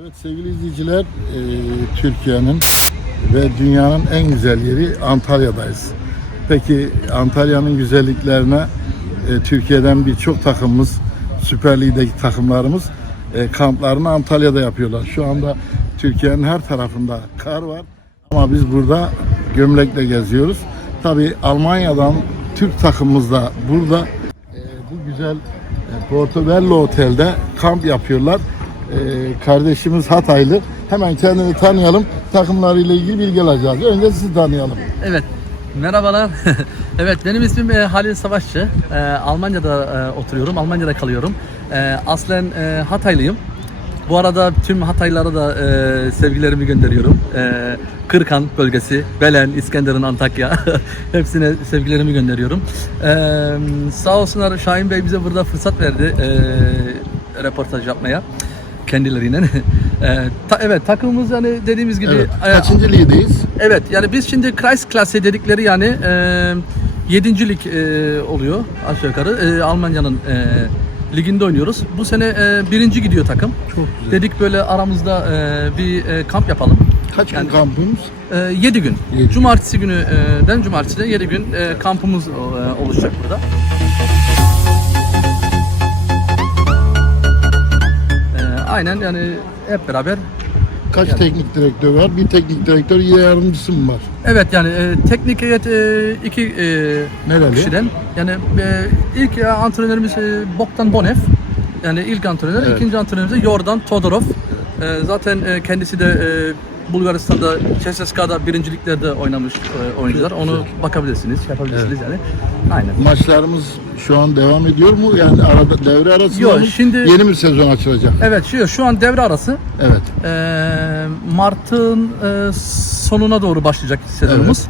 Evet sevgili izleyiciler, e, Türkiye'nin ve dünyanın en güzel yeri Antalya'dayız. Peki Antalya'nın güzelliklerine e, Türkiye'den birçok takımımız, Süper Lig'deki takımlarımız e, kamplarını Antalya'da yapıyorlar. Şu anda Türkiye'nin her tarafında kar var ama biz burada gömlekle geziyoruz. Tabi Almanya'dan Türk takımımız da burada e, bu güzel e, Portobello Otel'de kamp yapıyorlar. E, kardeşimiz Hataylı. Hemen kendini tanıyalım. Takımlarıyla ilgili bilgi alacağız. Önce sizi tanıyalım. Evet, merhabalar. evet, benim ismim e, Halil Savaşçı. E, Almanya'da e, oturuyorum, Almanya'da kalıyorum. E, aslen e, Hataylıyım. Bu arada tüm Hataylara da e, sevgilerimi gönderiyorum. E, Kırkan bölgesi, Belen, İskenderun, Antakya hepsine sevgilerimi gönderiyorum. E, sağ olsunlar Şahin Bey bize burada fırsat verdi e, reportaj yapmaya kendileriyle. E, ta- evet takımımız yani dediğimiz gibi Evet. e, Kaçıncı ligdeyiz? Evet yani biz şimdi Kreisklasse dedikleri yani e, yedincilik e, oluyor aşağı yukarı e, Almanya'nın e, liginde oynuyoruz. Bu sene e, birinci gidiyor takım. Çok güzel. Dedik böyle aramızda e, bir e, kamp yapalım. Kaç gün Yani- kampımız? E, 7 gün. Yedi. Cumartesi günüden cumartesiye 7 gün e, kampımız e, oluşacak burada. Aynen yani hep beraber Kaç Yani- teknik direktör var? Bir teknik direktör yardımcısı mı var? Evet yani e, teknik heyet e, iki e, Nereli? kişiden. Yani e, ilk e, antrenörümüz e, Bogdan Bonev. Yani ilk antrenör. Evet. ikinci antrenörümüz de Yordan Todorov. E, zaten e, kendisi de e, Bulgaristan'da, CSKA'da birinciliklerde oynamış e, oyuncular. Onu bakabilirsiniz, yapabilirsiniz yani. Aynen. Maçlarımız şu an devam ediyor mu? Yani arada devre arasında Yok, mı? şimdi- Yeni bir sezon açılacak. Evet şu, şu an devre arası. Evet. E, Mart'ın e, sonuna doğru başlayacak sezonumuz.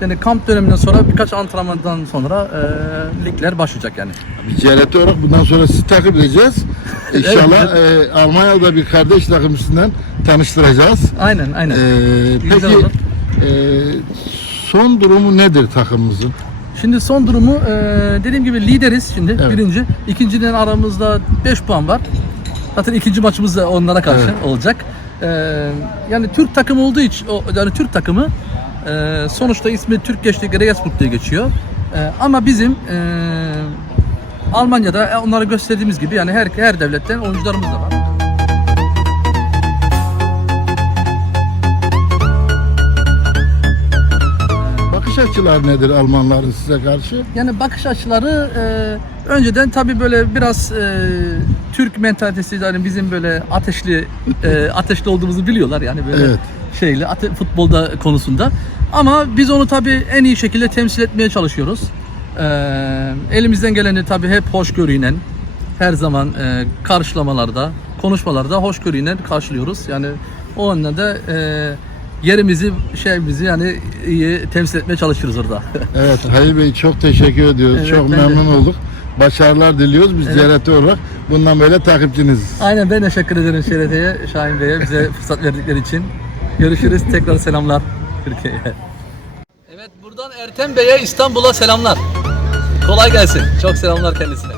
Yani kamp döneminden sonra birkaç antrenmandan sonra e, ligler başlayacak yani. Bir CRT olarak bundan sonra sizi takip edeceğiz. İnşallah e, Almanya'da bir kardeş takım üstünden tanıştıracağız. Aynen aynen. E, Güzel peki olur. e, son durumu nedir takımımızın? Şimdi son durumu e, dediğim gibi lideriz şimdi Evet. birinci. İkinciden aramızda 5 puan var. Zaten ikinci maçımız da onlara karşı Evet. olacak. E, yani Türk takımı olduğu için yani Türk takımı e, sonuçta ismi Türk Gençlik Regensburg diye geçiyor. E, ama bizim e, Almanya'da e, onlara gösterdiğimiz gibi yani her her devletten oyuncularımız da var. Açılar nedir Almanların size karşı? Yani bakış açıları e, önceden tabii böyle biraz e, Türk mentalitesi yani bizim böyle ateşli e, ateşli olduğumuzu biliyorlar yani böyle Evet. şeyle ate- futbolda konusunda. Ama biz onu tabii en iyi şekilde temsil etmeye çalışıyoruz. E, elimizden geleni tabii hep hoşgörüyle her zaman e, karşılamalarda, konuşmalarda hoşgörüyle karşılıyoruz. Yani o yönden de e, yerimizi, şeyimizi yani iyi temsil etmeye çalışıyoruz orada. Evet Halil Bey çok teşekkür ediyoruz. Evet, çok ben de. memnun olduk. Başarılar diliyoruz biz Evet. CRT olarak. Bundan böyle takipçiniz. Aynen ben teşekkür ederim Şerete'ye, Şahin Bey'e bize fırsat verdikleri için. Görüşürüz. Tekrar selamlar Türkiye'ye. Evet buradan Ertem Bey'e İstanbul'a selamlar. Kolay gelsin. Çok selamlar kendisine.